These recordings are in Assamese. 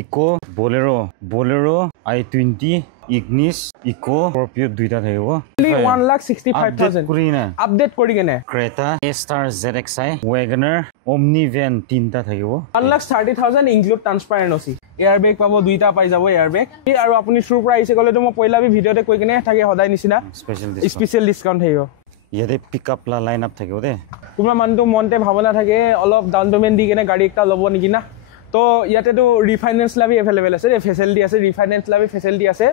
Eco Bolero i20 Ignis Eeco Scorpio দুইটা থাকিব 1,65,000 আপডেট কৰি কেনে Creta A-Star ZXi WagonR Omni Van তিনটা থাকিব 1,30,000 ইনক্লুড ট্ৰান্সফাৰ NOC এয়াৰবেগ পাব দুইটা পাই যাব এয়াৰবেগ আৰু আপুনি শুৰ পৰা আহিছে গলে তো মই পইলা বি ভিডিওতে কৈ কেনে থাকে সদায় নিচিনা স্পেশাল ডিসকাউন্ট থাকিব ইয়াতে পিকআপ লা লাইন আপ থাকিব দে কোনবা মানটো মনতে ভাবনা থাকে অলপ ডাউন পেমেন্ট দি কেনে গাড়ী একটা লব নেকি না তো ইয়াতে তো ৰিফাইনেন্স লাভি এভেইলেবল আছে ফেসিলিটি আছে ৰিফাইনেন্স লাভি ফেসিলিটি আছে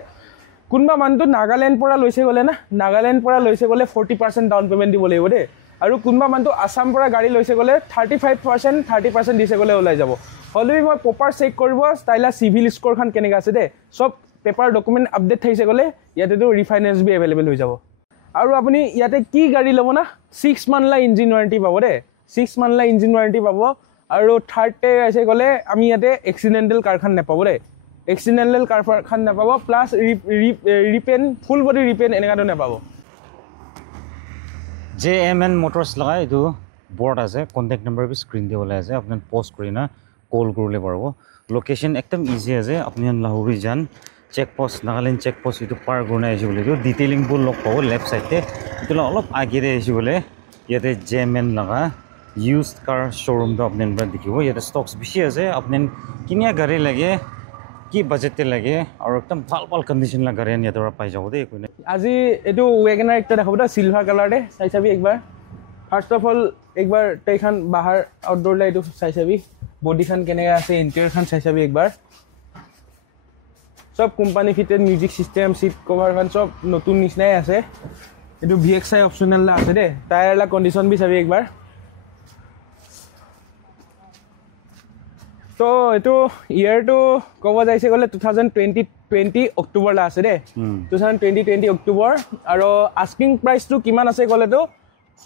কোনবা মানটো নাগাল্যান্ড পৰা লৈছে গলে না নাগাল্যান্ড পৰা লৈছে গলে 40% ডাউন পেমেন্ট দিব লাগিব দে আৰু কোনবা মানটো আসাম পৰা গাড়ী লৈছে গলে 35% দিছে গলে ওলাই যাব অলৰেডি মই প্ৰপাৰ চেক কৰিব ষ্টাইলা সিভিল স্কোৰ খান কেনেকা আছে দে সব পেপাৰ ডকুমেন্ট আপডেট থাইছে গলে ইয়াতে তো ৰিফাইনেন্স বি এভেইলেবল হৈ যাব আৰু আপুনি ইয়াতে কি গাড়ী ল'ব না 6 মান্থ লা ইঞ্জিন ওয়াৰেন্টি পাব দে 6 মান্থ লা ইঞ্জিন ওয়াৰেন্টি পাব আৰু থাৰ্ড টে আছে গলে আমি ইয়াতে এক্সিডেন্টাল কাৰখান নাপাব দে এক্সিডেন্টাল কাৰখান নাপাব plus repaint full body repaint এনেকাটো নাপাব JMN মোটৰছ লগাই এইটো বৰ্ড আছে কন্টাক্ট নম্বৰ বি স্ক্ৰিন দি ওলাই আছে আপুনি পোষ্ট কৰি না কল কৰিলে পারবো লোকেশন একদম ইজি আছে আপনি Lahorijan check post Nagaland check post ইটো পার গুণা আইছে বলে তো ডিটেইলিং বোৰ লগ পাব লেফট সাইডে ইটো অলপ আগেৰে আইছে বলে ইয়াতে JMN লগা used car showroom তো আপনি দেখিব ইয়াতে স্টকস বেশি আছে আপনি কিনিয়া গাড়ী লাগে কি বাজেটে লাগে আৰু একদম ভাল ভাল কন্ডিশন লা গাড়ী ইয়াতে পাই যাব দে কোনে আজি এটো WagonR একটা দেখাব দা সিলভার কালার দে চাই চাবি একবার ফার্স্ট অফ অল একবার তেখান বাহার আউটডোর লা এটো চাই চাবি বডি খান কেনেকা আছে ইন্টেরিয়র খান চাই চাবি একবার সব company fitted music system seat cover খান সব নতুন নিছনাই আছে এটো VXI অপশনাল লা আছে দে টায়ার লা কন্ডিশন বি চাবি একবার তো এটো ইয়ার তো কব যাইছে গলে 2020 অক্টোবৰ লা আছে দে 2020 অক্টোবৰ আৰু আস্কিং প্ৰাইস তো কিমান আছে গলে তো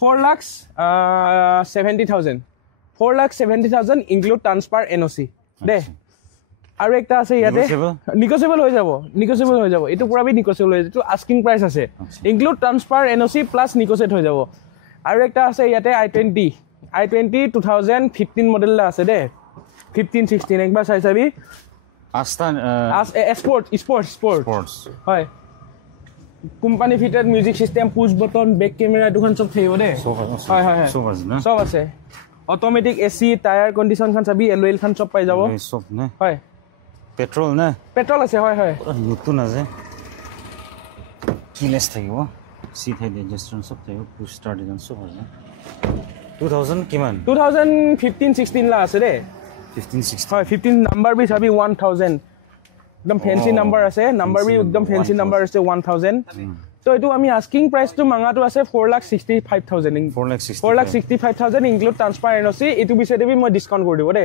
4,70,000 ইনক্লুড ট্ৰান্সফাৰ NOC দে আৰু একটা আছে ইয়াতে নিগোসিয়েবল হৈ যাব এটো পুৰা বি নিগোসিয়েবল হৈ যাব তো আস্কিং প্ৰাইস আছে include transfer NOC plus negotiate হৈ যাব আৰু একটা আছে ইয়াতে i20 2015 মডেল লা আছে দে 15-16 একবার চাই চাবি আস্তান স্পোর্টস হয় company fitted music system push button back camera দুখন সব থাকিব দে হয় হয় সব আছে অটোমেটিক এসি টায়ার কন্ডিশন খান চাবি এলওএল খান সব পাই যাব সব না হয় পেট্রোল আছে হয় হয় নতুন আছে কিলেস থাকিব সিট হাইট এডজাস্টমেন্ট সব থাকিব পুশ স্টার্ট ইজন সব আছে 2000 কিমান 2015-16 লা আছে দে 15-16 হয় 15 নাম্বার বি চাবি 1000 একদম ফ্যান্সি নাম্বার আছে নাম্বার বি একদম ফ্যান্সি নাম্বার আছে 1000 তো এটো আমি আস্কিং প্রাইস তো মাঙাটো আছে 4,65,000 ইনক্লুড ট্রান্সফার NOC এটো বিছে দেবি মই ডিসকাউন্ট কৰি দিব দে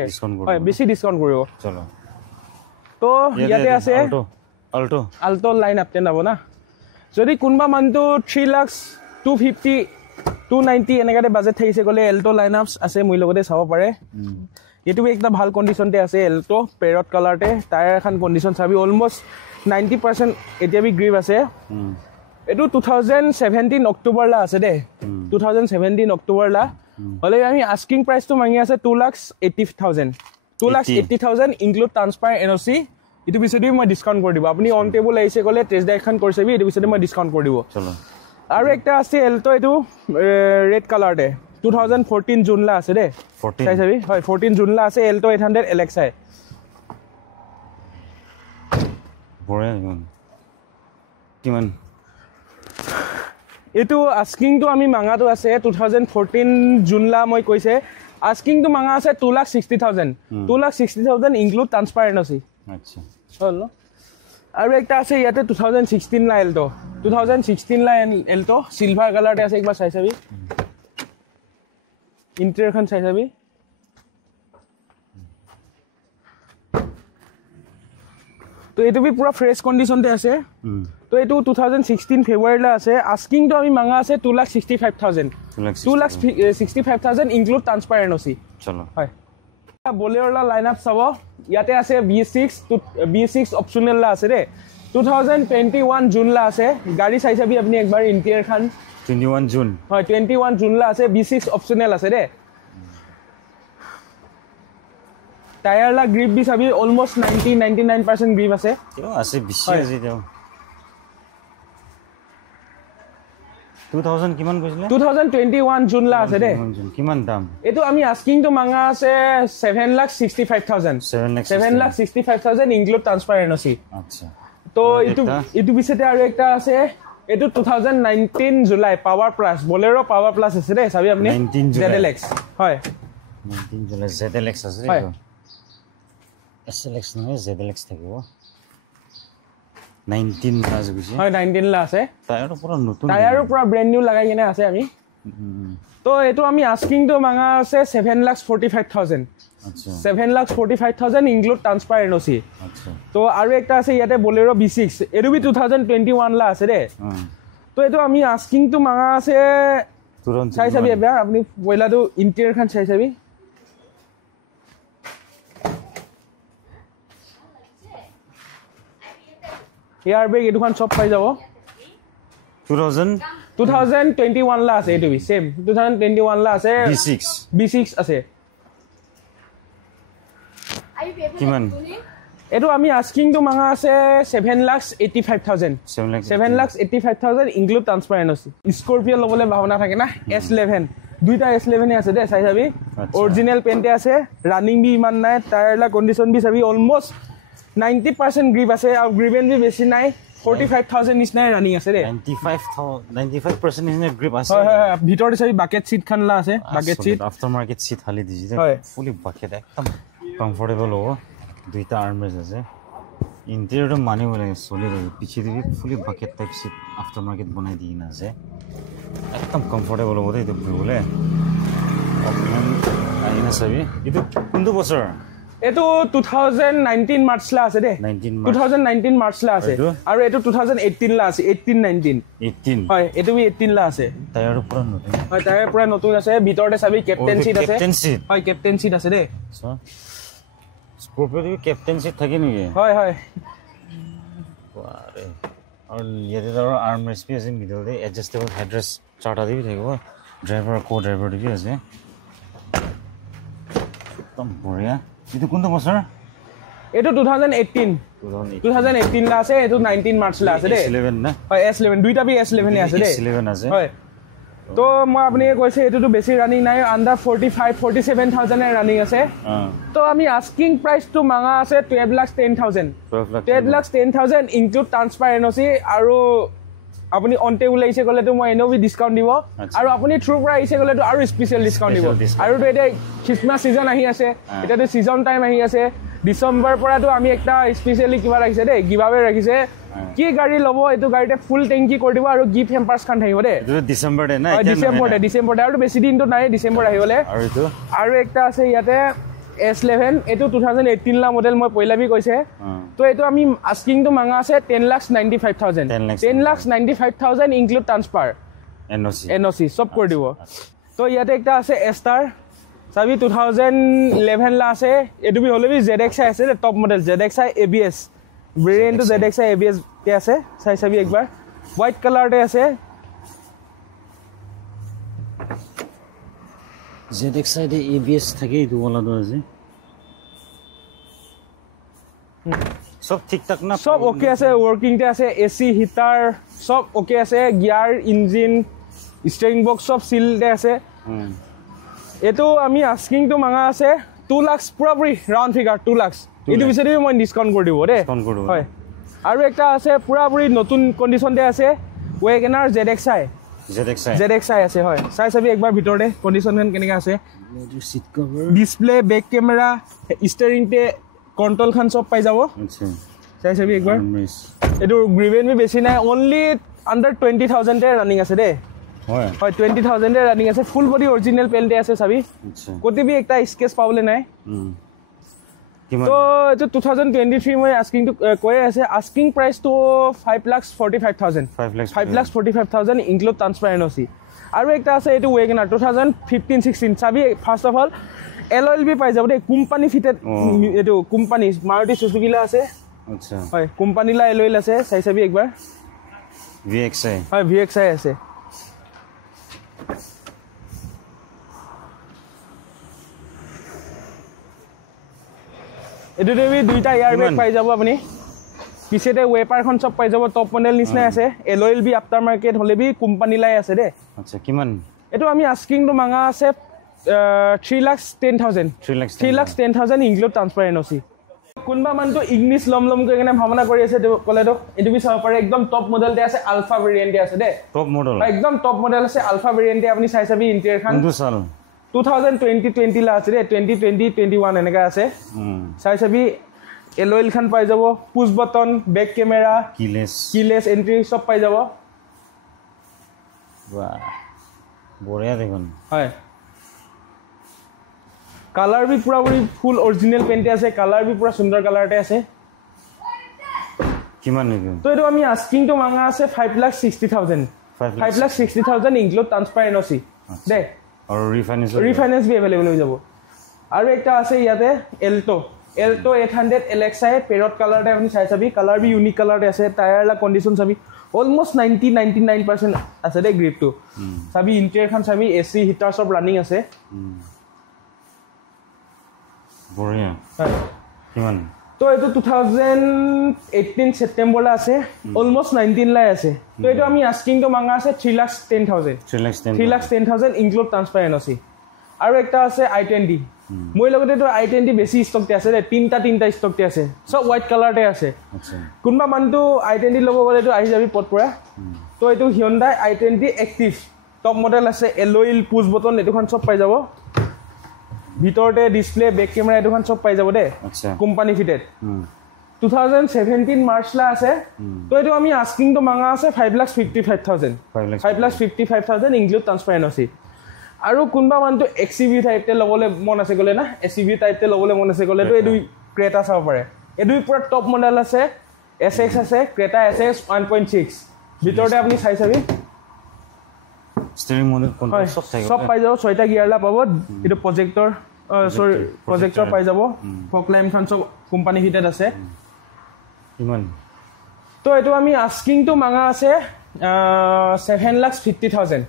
হয় বেছি ডিসকাউন্ট কৰিব চলো তো ইয়াতে আছে আল্টো লাইন আপ তেন যাব না যদি কোনবা মানটো 3,250 290 এনেকাতে বাজেট থাকিছে গলে এল্টো লাইন আপস আছে মই লগতে চাব পাৰে এটো একটা ভাল কন্ডিশনতে আছে এল্টো পেরট কালারতে টায়ার খান কন্ডিশন চাবি অলমোস্ট 90% এতিয়া বি গ্রিপ আছে এটো 2017 অক্টোবৰ লা আছে দে 2017 অক্টোবৰ লা হলে আমি আস্কিং প্রাইস তো মাঙ্গি আছে 2,80,000 ইনক্লুড ট্রান্সফার NOC এটো বিছদি মই ডিসকাউন্ট কৰি দিব আপুনি অন টেবল আইছে গলে টেস্ট ড্ৰাইভ খান কৰিছেবি এটো বিছদি মই ডিসকাউন্ট কৰি দিব চলো আৰু একটা আছে এল্টো এটো ৰেড কালারতে 2014 জুন লা আছে দে 14 চাই চাবি হয় 14 জুন লা আছে এল্টো 800 LXi বড় কিমান এটো আস্কিং তো আমি মাঙাটো আছে 2014 জুন লা মই কৈছে আস্কিং তো মাঙা আছে 2,60,000 ইনক্লুড ট্রান্সফার NOC আচ্ছা হলো আৰু একটা আছে ইয়াতে 2016 লা এল্টো 2016 লা এল্টো সিলভার কালারতে আছে একবার চাই চাবি ইন্টেরিয়র খান চাই চাবি তো এটো বি পুরা ফ্রেশ কন্ডিশনতে আছে তো এটো 2016 ফেব্রুয়ারি লা আছে আস্কিং তো আমি মাঙা আছে 2,65,000 ইনক্লুড ট্রান্সফার NOC চলো হয় বোলেৰো লা লাইন আপ চাব ইয়াতে আছে B6 অপশনাল লা আছে দে 2021 জুন লা আছে গাড়ি চাই চাবি আপনি একবার ইন্টেরিয়র খান 21 জুন হয় 21 জুন লা আছে B6 অপশনাল আছে দে টায়াৰ লা গ্ৰিপ বি চাবি অলমোষ্ট 99% গ্ৰিপ আছে কিয় আছে বেছি আছে তেও 2000 কিমান কৈছিলে 2021 জুন লা আছে দে কিমান দাম এটো আমি আস্কিং তো মাঙ্গা আছে 7,65,000 ইনক্লুড ট্রান্সফার এনওসি আচ্ছা তো এটু পিছতে আৰু একটা আছে এটু 2019 July power plus Bolero power plus আছে দে চাবি আপুনি ZLX হয় 19 জুলাই ZLX আছে SLX নহয় ZLX থাকিব 19 প্লাস বুজি হয় 19 লা আছে টায়াৰৰ পুৰা নতুন টায়াৰৰ পুৰা ব্র্যান্ড নিউ লাগাই কিনে আছে আমি তো এটো আমি আস্কিং তো মাঙ্গা আছে 7,45,000 আচ্ছা 7,45,000 ইনক্লুড ট্রান্সফার এনওসি আচ্ছা তো আৰু একটা আছে ইয়াতে বলেৰো B6 এটো বি 2021 লা আছে দে তো এটো আমি আস্কিং তো মাঙ্গা আছে তুরন্ত চাই চাবি এবাৰ আপুনি পয়লাটো ইন্টেৰিয়ৰ খান চাই চাবি এয়াৰ বেগ এটুখান সব পাই যাব 2021 লা আছে এটো বি সেম 2021 লা আছে B6 আছে কিমান এটো আমি আস্কিং তো মাঙ্গা আছে 7,85,000 7,85,000 ইনক্লুড ট্রান্সফার এনওসি স্করপিও লবলে ভাবনা থাকে না S11 দুইটা S11 আছে দে চাই চাবি অরিজিনাল পেন্টে আছে রানিং বি ইমান নাই টায়ারলা কন্ডিশন বি চাবি অলমোস্ট 90% গ্রিপ আছে আৰু গ্ৰিপেন বি বেছি নাই 45,000 নিছনাই ৰানিং আছে দে 95% নিছনা গ্ৰিপ আছে হয় হয় ভিতৰতে চাবি বাকেট সিট খানলা আছে bucket seat after market seat হালি দিজি ফুলি বাকেট একদম কমফর্টেবল हो দুইটা আর্মরেস আছে ইন্টেরিয়র মানি বলে চলি রয়ে পিছে দিবি ফুলি bucket type seat after market বনাই দি না আছে একদম কমফর্টেবল হবে এটা বলে অপশন আইনা সবই এটা কোনটো বছর এটো 2019 মার্চ লা আছে দে 2019 মার্চ লা আছে আৰু এটো 2018 লা আছে 18 হয় এটো বি 18 লা আছে টায়াৰ পুৰা নতুন হয় টায়াৰ পুৰা নতুন আছে ভিতৰতে চাবি ক্যাপ্টেন সিট আছে হয় ক্যাপ্টেন সিট আছে দে স্করপিও ক্যাপ্টেন সিট থাকে নেকি হয় হয় আরে আর ইয়াতে ধর আর্ম রেসপি আছে ভিতরে অ্যাডজাস্টেবল হেডরেস্ট চাটা দিবি থাকিব ড্রাইভার কো ড্রাইভার দিবি আছে একদম বঢ়িয়া এটো কোনটো বছৰ এটো 2018 লা আছে এটো 19 মার্চ লা আছে দে S11 না হয় S11 দুইটা বি S11 আছে দে S11 আছে হয় তো মই আপুনি কৈছে এটো বেছি রানিং নাই আন্ডার 45-47,000 এর রানিং আছে তো আমি আস্কিং প্রাইস তো মাঙ্গা আছে 12,10,000 12,10,000 ইনক্লুড ট্রান্সফার এনওসি আৰু আপুনি অনতে উলাইছে গলে তো মই এনওবি ডিসকাউন্ট দিব আৰু আপুনি থ্ৰু পৰা আইছে গলে তো আৰু স্পেশাল ডিসকাউন্ট দিব আৰু তো এটা খ্ৰীষ্টমাস সিজন আহি আছে এটা তো সিজন টাইম আহি আছে ডিসেম্বৰ পৰা তো আমি একটা স্পেশালি কিবা ৰাখিছে দে গিভাৱে ৰাখিছে কি গাড়ী লব এটো গাড়ীতে ফুল ট্যাঙ্কি কৰি দিব আৰু গিফট হেম্পাৰস খান থাকিব দে এটো ডিসেম্বৰ দে না ডিসেম্বৰ আৰু বেছি দিন তো নাই ডিসেম্বৰ আহিবলে আৰু একটা আছে ইয়াতে S11 এটো 2018 লা মডেল মই পইলাবি কৈছে তো এটো আমি আস্কিং তো মাঙ্গা আছে 10,95,000 10,95,000 ইনক্লুড ট্রান্সফার এনওসি সব কৰি দিব তো ইয়াতে একটা আছে এস্টার চাবি 2011 লা আছে এটো বি হলে বি ZXi আছে top model ZXi ABS variant তো ZXi ABS তে আছে চাই চাবি একবার হোয়াইট কালার তে আছে ZXi দে ABS থাকে ইটো ওলা দো আছে সব ঠিকঠাক না সব ওকে আছে ওয়ার্কিং তে আছে এসি হিটার সব ওকে আছে গিয়ার ইঞ্জিন স্টিয়ারিং বক্স সব সিল দে আছে এটো আমি আস্কিং তো মাঙ্গা আছে 2 লাখ পুরাপুরি রাউন্ড ফিগার 2 লাখ এটো বিছৰি মই ডিসকাউন্ট কৰি দিব দে হয় আৰু একটা আছে পুৰাপুৰি নতুন কন্ডিশন দে আছে ওয়েগনাৰ ZXi আছে হয় চাই চাবি একবাৰ ভিতৰতে কন্ডিশনখন কেনেকা আছে seat cover display back camera steering তে কন্ট্রোল খান সব পাই যাব আচ্ছা চাই চাবি একবার এটো গ্রিভেন বি বেছি নাই অনলি আন্ডার 20,000 এ রানিং আছে দে হয় হয় 20,000 এ রানিং আছে ফুল বডি অরিজিনাল পেলতে আছে চাবি আচ্ছা কোটি বি একটা স্কেচ পাবলে নাই তো এটো 2023 মই আস্কিং তো কই আছে আস্কিং প্রাইস তো 5,45,000 5,45,000 ইনক্লুড ট্রান্সফার এনওসি আৰু একটা আছে এটো ওয়েগনার 2015-16 চাবি ফার্স্ট অফ অল এলএল বি পাই যাব দে কোম্পানি ফিটেড এটো কোম্পানি মারুতি সুজুকি লা আছে আচ্ছা হয় কোম্পানি লা এলএল আছে চাই চাবি একবার VXi হয় VXi আছে এটোতে বি দুইটা এয়াৰ বেগ পাই যাব আপুনি পিছেতে ৱেপাৰখন সব পাই যাব টপ মডেল নিচিনা আছে এলইএল বি আফটাৰ মাৰ্কেট হলে বি কোম্পানী লাই আছে দে আচ্ছা কিমান এটো আমি আস্কিং তো মাঙা আছে 3,10,000 3,10,000 ইনক্লুড ট্ৰান্সফাৰ এনঅসি কোনবা মানটো ইংলিছ লম কৈ কেনে ভাবনা কৰি আছে কলেটো এটো বি চাব পাৰে একদম টপ মডেলতে আছে আলফা ভেৰিয়েন্টে আছে দে টপ মডেল একদম টপ মডেল আছে আলফা ভেৰিয়েন্টে আপুনি চাই চাবি ইন্টেৰিয়ৰ খান কোনটো সাল 2020 লা আছে দে 2021 এনেকা আছে চাই চাবি এলইএল খান পাই যাব push button back camera keyless entry সব পাই যাব বাহ বঢ়িয়া দেখোন হয় কালাৰ বি পুৰা ফুল অৰিজিনাল পেইন্টে আছে কালাৰ বি পুৰা সুন্দৰ কালাৰতে আছে কিমান নিবি তো এটো আমি আস্কিং তো মাঙা আছে 5,60,000 5,60,000 ইনক্লুড ট্ৰান্সফাৰ এনঅসি দে আৰু ৰিফাইনেন্স বি अवेलेबल হৈ যাব আৰু একটা আছে ইয়াতে এল্টো 800 LXI পেৰট কালাৰতে আপুনি চাই চাবি কালাৰ বি ইউনিক কালাৰতে আছে টায়াৰ লা কন্ডিশন চাবি অলমোস্ট 99% আছে দে গ্ৰিপটো চাবি ইন্টেৰিয়ৰ খান চাবি এসি হিটাৰ সব ৰানিং আছে বঢ়িয়া কিমান তো এটো 2018 সেপ্টেম্বৰ লা আছে অলমোস্ট 19 লাই আছে তো এটো আমি আস্কিং তো মাঙা আছে 3,10,000 ইনক্লুড ট্ৰান্সফাৰ এনঅসি আৰু একটা আছে i20 মই লগতে তো i20 বেছি ষ্টকতে আছে দে তিনটা ষ্টকতে আছে সব হোৱাইট কালাৰতে আছে আচ্ছা কোনবা মানটো i20 লব গলে তো আহি যাবি পটপুৰা তো এটো Hyundai i20 active top model আছে এলইএল পুশ বটন এটোখন সব পাই যাব ভিতৰতে ডিসপ্লে বেক কেমেৰা এটোখন সব পাই যাব দে আচ্ছা কোম্পানী ফিটেড 2017 মাৰ্চ লা আছে তো এটো আমি আস্কিং তো মাঙা আছে 5,55,000 5,55,000 ইনক্লুড ট্ৰান্সফাৰ এনঅসি আৰু কোনবা মানটো এক্সইভি টাইপতে লবলে মন আছে গলে না এসইভি টাইপতে লবলে মন আছে গলে তো এদুই ক্ৰেটা চাব পাৰে এদুই পুৰা টপ মডেল আছে SX আছে ক্ৰেটা SX 1.6 ভিতৰতে আপুনি চাই চাবি স্টিয়াৰিং মডেল কন্ট্ৰল সব থাকে সব পাই যাব ছয়টা গিয়াৰ লা পাব এটো প্ৰজেক্টৰ পাই যাব ফক লাইম খান সব কোম্পানী ফিটেড আছে কিমান তো এটো আমি আস্কিং তো মাঙা আছে 7,50,000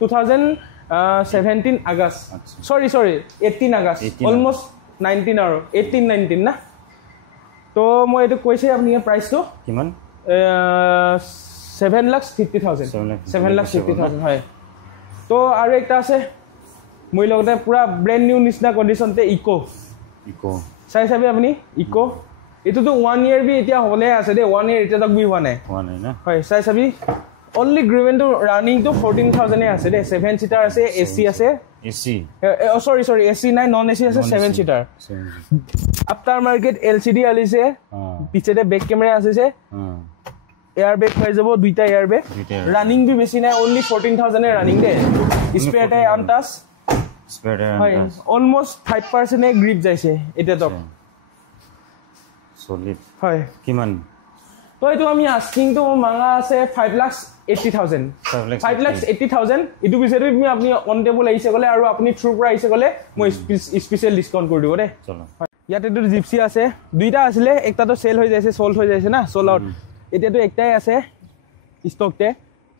2017 আগষ্ট সরি 18 আগষ্ট অলমোস্ট 19 আৰু 18-19 না তো মই এটো কৈছে আপুনি প্ৰাইস তো কিমান 7,50,000 হয় তো আৰু একটা আছে মই লগতে পুৰা ব্র্যান্ড নিউ নিছনা কন্ডিশনতে ইকো চাই চাবি আপুনি ইকো এটো তো 1 ইয়াৰ বি এতিয়া হলে আছে দে 1 ইয়াৰ এটা তক বি হোৱা নাই না হয় চাই চাবি অনলি গ্ৰিভেন তো ৰানিং তো 14,000 এ আছে দে 7 সিটাৰ আছে এসি আছে এসি সৰি এসি নাই নন এসি আছে 7 সিটাৰ আফটাৰ মাৰ্কেট এলসিডি আলিছে পিছেতে বেক কেমেৰা আছে এয়াৰ বেগ পাই যাব দুইটা এয়াৰ বেগ ৰানিং বি বেছি নাই অনলি 14,000 এ ৰানিং দে স্পেয়াৰ টাই আনটাস হয় অলমোস্ট 5% এ গ্ৰিপ যাইছে এটা তক সলিড হয় কিমান তো এটো আমি আস্কিং তো মাঙা আছে 5,80,000 এটো বিচাৰি আপুনি অন টেবল আইছে গলে আৰু আপুনি থ্ৰু পৰা আইছে গলে মই স্পেশাল ডিসকাউন্ট কৰি দিব দে চলো ইয়াতে তো জিপসি আছে দুইটা আছিল একটা তো সেল হৈ যাইছে সোল্ড হৈ যাইছে না সোল আউট এটা তো একটাই আছে স্টকতে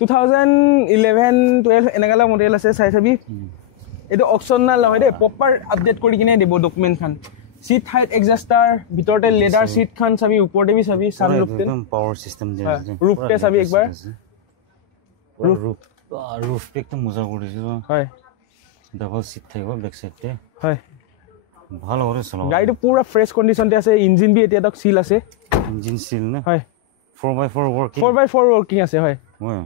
2011-12 এনেকালা মডেল আছে চাই চাবি এটো অকশন না লয় দে প্ৰপাৰ আপডেট কৰি কিনে দিব ডকুমেন্ট খান সিট হাইট এডজাস্টাৰ ভিতৰতে লেডাৰ সিট খান চাবি ওপৰতে বি চাবি সানৰুফতে একদম পাৱাৰ সিস্টেম দিয়ে ৰুফতে চাবি একবাৰ ৰুফ একদম মজা কৰিছে হয় ডাবল সিট থাকিব বেক সাইডতে হয় ভালো করে চলাব গাড়িটো পুরা ফ্রেশ কন্ডিশনতে আছে ইঞ্জিন বি এতিয়া তক সিল আছে ইঞ্জিন সিল না হয় 4x4 ওয়ার্কিং 4x4 ওয়ার্কিং আছে হয় হয়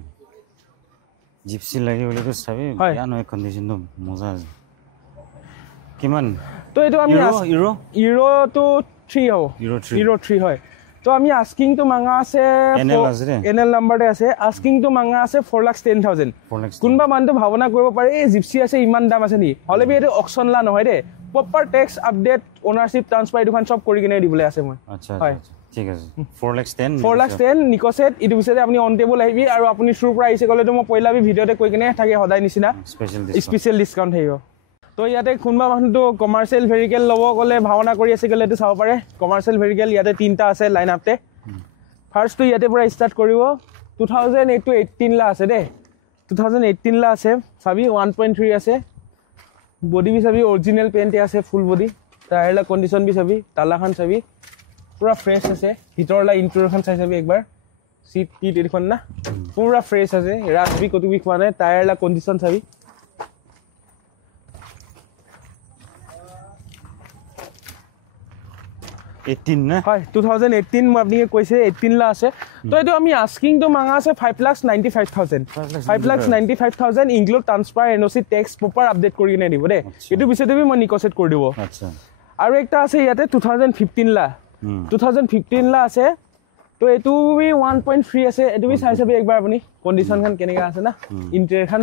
জিপসি লাগি বলে তো সবই জানো এই কন্ডিশন তো মজা আছে কিমান তো এটো আমি ইউরো তো 3 হও ইউরো 3 হয় তো আমি আস্কিং তো মাঙা আছে এনএল নাম্বারতে আছে আস্কিং তো মাঙা আছে 4,10,000 কোনবা মানটো ভাবনা কৰিব পাৰে এই জিপসি আছে ইমান দাম আছে নি হলে বি এটো অকশন লা নহয় দে proper tax update ownership transfer দুখান সব কৰি কিনে দিবলে আছে মই আচ্ছা ঠিক আছে 4,10,000 নিকোসেট ইটো বিচাৰে আপুনি অন টেবল আহিবি আৰু আপুনি থ্ৰু পৰা আইছে গলে তো মই পইলা বি ভিডিওতে কৈ কিনে থাকে সদায় নিচিনা স্পেশাল ডিসকাউন্ট থাকিব তো ইয়াতে কোনবা মানুহটো কমাৰ্শিয়েল ভেহিকল লব গলে ভাৱনা কৰি আছে গলে তো চাব পাৰে কমাৰ্শিয়েল ভেহিকল ইয়াতে তিনটা আছে লাইন আপতে ফাৰ্স্ট তো ইয়াতে পৰা স্টাৰ্ট কৰিব 2008 to 18 লা আছে দে 2018 লা আছে চাবি 1.3 আছে বডি বি চাবি অৰিজিনাল পেইন্ট আছে ফুল বডি टायर ला कंडीशन भी सभी ताला खान सभी पूरा फ्रेश আছে ভিতর লা ইন্টেরিয়র খান চাই সবি একবার সিট কিট এরকম না পুরা ফ্রেশ আছে রাস भी কত भी খোয়া নাই টায়ার লা কন্ডিশন সবি 18 না হয় 2018 মই আপনি কইছে 18 লা আছে তো এটো আমি আস্কিং তো মাঙ্গা আছে 5,95,000 5,95,000 include transfer NOC tax proper update কৰি কিনে দিব দে এটো বিছতে বি মই নিকোসেট কৰি দিব আচ্ছা আৰু একটা আছে ইয়াতে 2015 লা 2015 লা আছে তো এটো বি 1.3 আছে এটো বি চাই চাবি একবাৰ আপুনি কন্ডিশন খান কেনেকা আছে না ইন্টেরিয়র খান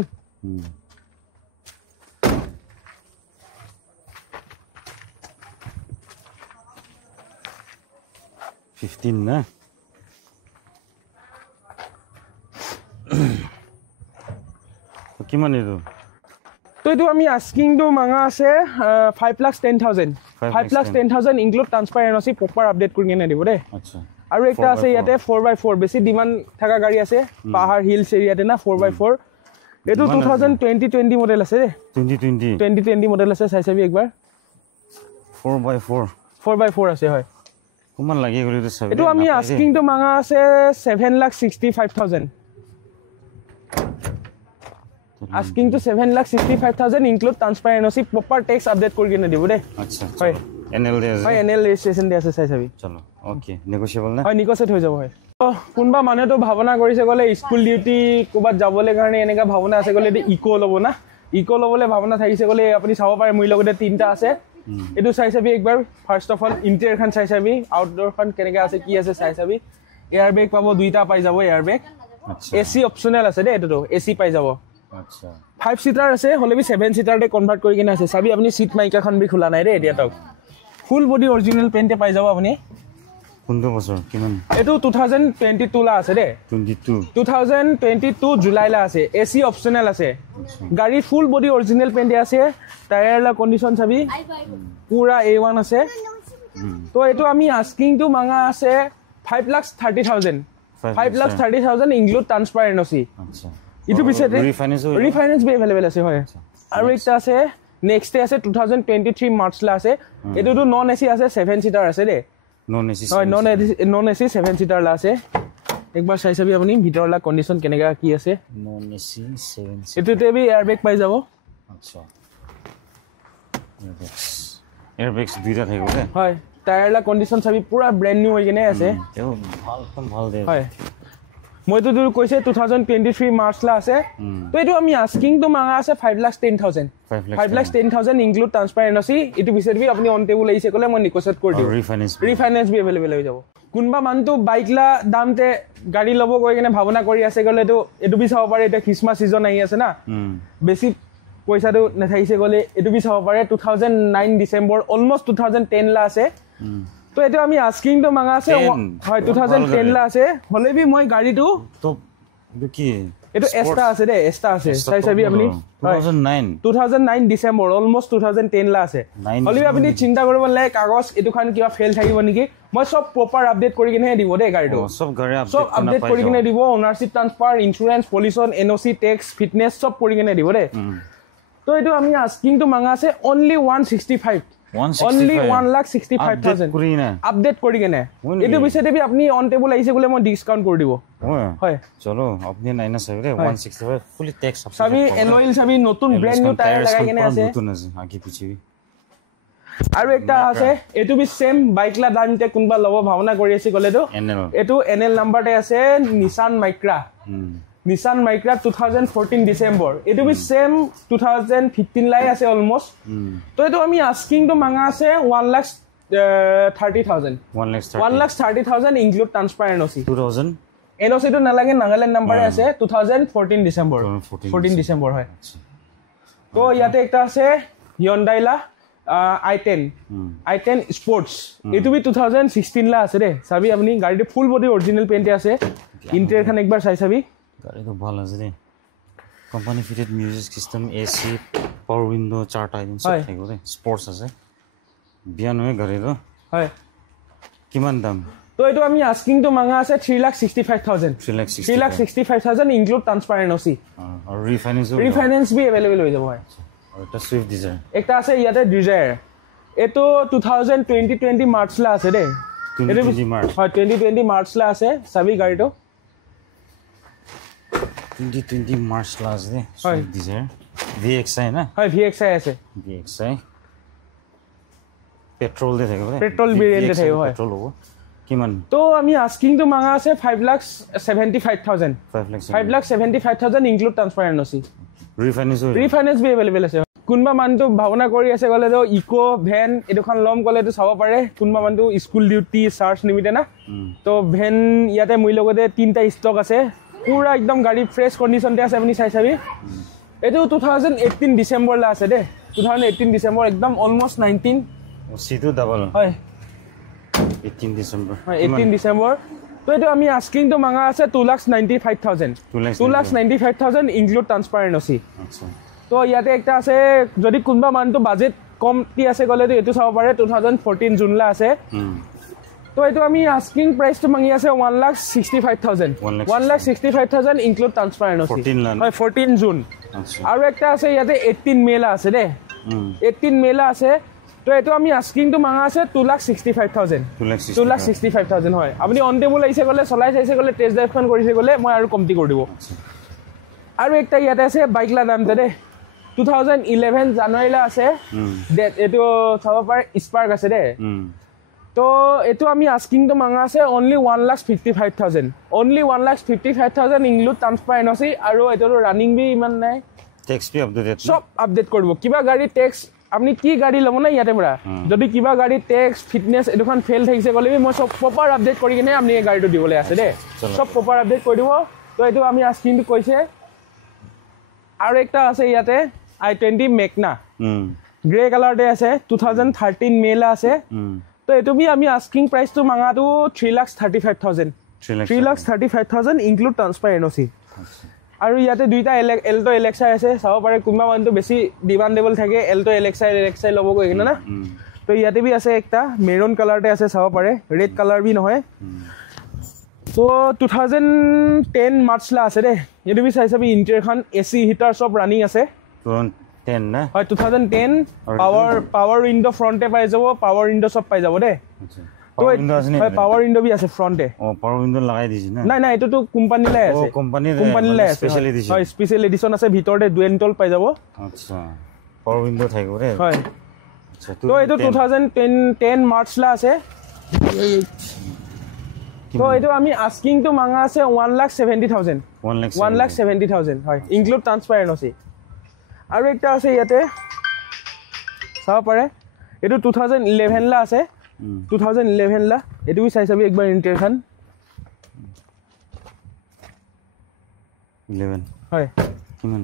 15 না কিমান এটো তো এটো আমি আস্কিং তো মাঙ্গা আছে 5,10,000 5,10,000 include transfer NOC proper update কৰি কিনে দিব দে আচ্ছা আৰু একটা আছে ইয়াতে 4x4 বেছি ডিমান্ড থাকা গাড়ী আছে পাহাৰ হিলছ এৰিয়াতে না 4x4 এটো 2020 মডেল আছে দে 2020 মডেল আছে চাই চাবি একবাৰ 4x4 আছে হয় কিমান লাগি গলি তো চাবি এটো আমি আস্কিং তো মাঙ্গা আছে 7,65,000 আস্কিং তো 7,65,000 include transfer NOC proper tax update কৰি কিনে দিব দে আচ্ছা হয় এনএল দে আছে হয় এনএল রেজিস্ট্রেশন দে আছে চাই চাবি চলো ওকে নেগোশিয়েবল না হয় নিকোসেট হৈ যাব হয় তো কোনবা মানে তো ভাবনা কৰিছে গলে স্কুল ডিউটি কোবাত যাবলে কাৰণে এনেকা ভাবনা আছে গলে ইকো লব না ইকো লবলে ভাবনা থাকিছে গলে আপুনি চাব পাৰে মই লগতে তিনটা আছে এটো চাই চাবি একবাৰ ফার্স্ট অফ অল ইন্টেরিয়র খান চাই চাবি আউটডোর খান কেনেকা আছে কি আছে চাই চাবি এয়ার ব্যাগ পাবো দুইটা পাই যাব এয়ার ব্যাগ আচ্ছা এসি অপশনাল আছে দে এটো এসি পাই যাব আচ্ছা 5 সিটার আছে হলে বি 7 সিটার দে কনভার্ট কৰি কিনে আছে চাবি আপুনি সিট মাইকা খান বি খোলা নাই ৰে এতিয়া তক ফুল বডি অৰিজিনাল পেইন্টে পাই যাব আপুনি কোনটো বছৰ কিমান এটো 2022 লা আছে দে 2022 জুলাই লা আছে এসি অপশনাল আছে গাড়ি ফুল বডি অরিজিনাল পেইন্টে আছে টায়ার লা কন্ডিশন চাবি পুরা A1 আছে তো এটো আমি আস্কিং তো মাঙ্গা আছে 5,30,000 5,30,000 ইনক্লুড ট্রান্সফার এনওসি আচ্ছা ইটো পিছতে রিফাইন্যান্স বি अवेलेबल আছে হয় আৰু একটা আছে নেক্সট আছে 2023 মার্চ লা আছে এটো তো নন এসি আছে 7 সিটার আছে দে নন এসি হয় নন এসি 7 সিটার লা আছে একবার চাই চাবি আপুনি ভিতৰৰ লা কন্ডিশন কেনেকা কি আছে নন এসি 7 এটোতে বি এয়ার ব্যাগ পাই যাব আচ্ছা এয়ারব্যাগস দুইটা থাকিব দে হয় টায়ার লা কন্ডিশন চাবি পুরা ব্র্যান্ড নিউ হৈ কিনে আছে তেও ভাল দে হয় মইতো তোৰ কৈছে 2023 মার্চ লা আছে তো এটো আমি আস্কিং তো মাঙ্গা আছে 5,10,000 5,10,000 ইনক্লুড ট্রান্সফার এনওসি এটো বিছাৰি আপুনি অন টেবুল আহিছে কলে মই নিকোসেট কৰি দিও রিফাইন্যান্স বি अवेलेबल হৈ যাব কোনবা মানটো বাইক লা দামতে গাড়ী লব গৈ কিনে ভাবনা কৰি আছে গলে এটো বি চাব পাৰে এটা খ্ৰীষ্টমাস সিজন আহি আছে না বেছি পইচাটো নাথাকিছে গলে এটো বি চাব পাৰে 2009 ডিসেম্বৰ অলমোস্ট 2010 লা আছে তো এটো আমি আস্কিং তো মাঙ্গা আছে হয় 2010 লা আছে হলে বি মই গাড়ীটো তো কি এটো এস্টা আছে দে এস্টা আছে চাই চাবি আপুনি 2009 ডিসেম্বৰ অলমোস্ট 2010 লা আছে হলে বি আপুনি চিন্তা কৰিব লাগে কাগজ এটো খান কিবা ফেল থাকিব নেকি মই সব প্ৰপাৰ আপডেট কৰি কিনে দিব দে গাড়ীটো সব গাড়ী আপডেট কৰি কিনে দিব ownership transfer insurance pollution NOC tax fitness সব কৰি কিনে দিব দে তো এটো আমি আস্কিং তো মাঙ্গা আছে অনলি 165 only 1,65,000 আপডেট কৰি কিনে এটো বিছতে বি আপুনি অন টেবুল আহিছে গলে মই ডিসকাউন্ট কৰি দিব হয় চলো আপনি নাইনা চাবি 165 ফুলি ট্যাক্স চাবি এলঅইল চাবি নতুন ব্র্যান্ড নিউ টায়ার লাগাই কিনে আছে নতুন আছে আগে পিছে আৰু একটা আছে এটো বি সেম বাইক লা দামতে কোনবা লব ভাবনা কৰি আছে গলে তো এটো এনএল নাম্বাৰতে আছে নিসান মাইক্ৰা 2014 ডিসেম্বৰ এটো বি সেম 2015 লাই আছে অলমোস্ট তো এটো আমি আস্কিং তো মাঙ্গা আছে 1,30,000 1,30,000 ইনক্লুড ট্রান্সফার এনওসি 2000 এনওসি তো নালাগে নাগাল্যান্ড নাম্বারে আছে 2014 ডিসেম্বৰ 14 ডিসেম্বৰ হয় তো ইয়াতে একটা আছে Hyundai লা i10 স্পোর্টস এটো বি 2016 লা আছে রে চাবি আপনি গাড়িতে ফুল বডি অরিজিনাল পেইন্টে আছে ইন্টেরিয়র খান একবার চাই চাবি গাড়ি তো ভালো আছে রে company fitted music system AC পাওয়ার উইন্ডো চারটা আইটেম সব থাকিব রে স্পোর্টস আছে বিয়ানো গাড়ি তো হয় কিমান দাম তো এটো আমি আস্কিং তো মাঙ্গা আছে 3,65,000 3,65,000 ইনক্লুড ট্রান্সফার এনওসি আর রিফাইন্যান্স বি अवेलेबल হৈ যাব হয় আর এটা সুইফট ডিজায়ার একটা আছে ইয়াতে ডিজায়ার এইটো 2020 মাৰ্চলা আছে দেই 2020 মাৰ্চ হয় 2020 মাৰ্চলা আছে চাবি গাড়ীটো 2020 মাৰ্চ লাষ্ট দে হয় ডিজায়াৰ VXI না হয় VXI আছে VXI পেট্ৰল দে থাকিব পেট্ৰল ভেৰিয়েণ্ট থাকিব হয় পেট্ৰল হ'ব কিমান তো আমি আস্কিং তো মাঙা আছে 5,75,000 5,75,000 ইনক্লুড ট্ৰান্সপাৰেন্সি ৰিফাইনেন্স বি এভেলেবল আছে কোনবা মানটো ভাৱনা কৰি আছে গলে তো ইকো ভেন এডুখন লম গলে তো চাব পাৰে কোনবা মানটো স্কুল ডিউটি চাৰ্জ নিমিতে না তো ভেন ইয়াতে মই লগতে তিনটা ষ্টক আছে পুৰা একদম গাড়ী ফ্ৰেছ কণ্ডিশ্যনতে আছে আপুনি চাই চাবি এইটো 2018 ডিসেম্বৰ লা আছে দে 2018 ডিসেম্বৰ একদম অলমোষ্ট 19 সিটো ডাবল হয় 18 ডিসেম্বৰ হয় 18 ডিসেম্বৰ তো এইটো আমি আস্কিং তো মাঙা আছে 2,95,000 2,95,000 ইনক্লুড ট্ৰান্সপাৰেন্সি আচ্ছা তো ইয়াতে একটা আছে যদি কোনবা মানটো বাজেট কম কি আছে গলে তো এটো চাব পাৰে 2014 জুনলা আছে তো এটো আমি আস্কিং প্রাইস তো মাঙি আছে 1,65,000 1,65,000 ইনক্লুড ট্ৰান্সপাৰেন্সি হয় 14 জুন আচ্ছা আৰু একটা আছে ইয়াতে 18 মেলা আছে দে 18 মেলা আছে তো এটো আমি আস্কিং তো মাঙা আছে 2,65,000 2,65,000 হয় আপুনি অন টেবুল আইছে গলে চলাই চাইছে গলে টেস্ট ড্ৰাইভখন কৰিছে গলে মই আৰু কমতি কৰি দিব আৰু একটা ইয়াতে আছে বাইকলা নাম দে 2011 জানুৱাৰীলা আছে এটো চাব পাৰে স্পাৰ্ক আছে দে তো এটো আমি আস্কিং তো মাঙা আছে অনলি 1,55,000 অনলি 1,55,000 ইনক্লুড ট্ৰান্সপাৰেন্সি আৰু এটো ৰানিং বি ইমান নাই টেক্স বি আপডেট সব আপডেট কৰিব কিবা গাড়ী টেক্স আপনি কি গাড়ী লব না ইয়াতে পৰা যদি কিবা গাড়ী টেক্স ফিটনেস এডুখন ফেল থাকিছে গলে মই সব প্ৰপাৰ আপডেট কৰি কিনে আপনি এই গাড়ীটো দিবলৈ আছে দে সব প্ৰপাৰ আপডেট কৰি দিব তো এটো আমি আস্কিং তো কৈছে আৰু একটা আছে ইয়াতে i20 মেকনা গ্ৰে কালাৰ দে আছে 2013 মেলা আছে তো এটো বি আমি আস্কিং প্ৰাইস তো মাঙাটো 3,35,000 3,35,000 ইনক্লুড ট্ৰান্সপাৰেন্সি আৰু ইয়াতে দুইটা এল্টো এলেক্সা আছে চাব পাৰে কোনবা মানটো বেছি ডিমান্ডেবল থাকে এল্টো এলেক্সা লব গৈ কিনা না তো ইয়াতে বি আছে একটা মেৰুন কালাৰতে আছে চাব পাৰে ৰেড কালাৰ বি নহয় তো 2010 মাৰ্চলা আছে দে এটো বি চাই চাবি ইন্টেৰিয়ৰখন এসি হিটাৰ সব ৰানিং আছে 2010 না হয় 2010 পাৱাৰ উইন্ডো ফ্ৰন্টে পাই যাব পাৱাৰ উইন্ডো সব পাই যাব দে তো হয় পাৱাৰ উইন্ডো বি আছে ফ্ৰন্টে ও পাৱাৰ উইন্ডো লগাই দিছি না নাই নাই এটো তো কোম্পানীলৈ আছে কোম্পানীলৈ আছে স্পেশাল এডিশন হয় স্পেশাল এডিশন আছে ভিতৰতে ডুৱেল টল পাই যাব আচ্ছা পাৱাৰ উইন্ডো থাকিব ৰে হয় আচ্ছা তো এটো 2010 মাৰ্চলা আছে তো এটো আমি আস্কিং তো মাঙা আছে 1,70,000 1,70,000 হয় ইনক্লুড ট্ৰান্সপাৰেন্সি আৰু একটা আছে ইয়াতে চাব পাৰে এটো 2011 লা আছে 2011 লা এটো বি চাই চাবি একবাৰ ইন্টেৰিয়ৰখন 11 হয় কিমান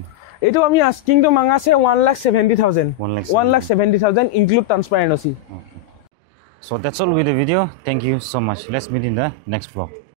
এটো আমি আস্কিং তো মাঙা আছে 1,70,000 1,70,000 include ট্ৰান্সপাৰেন্সি So that's all with the video. Thank you so much. Let's meet in the next vlog.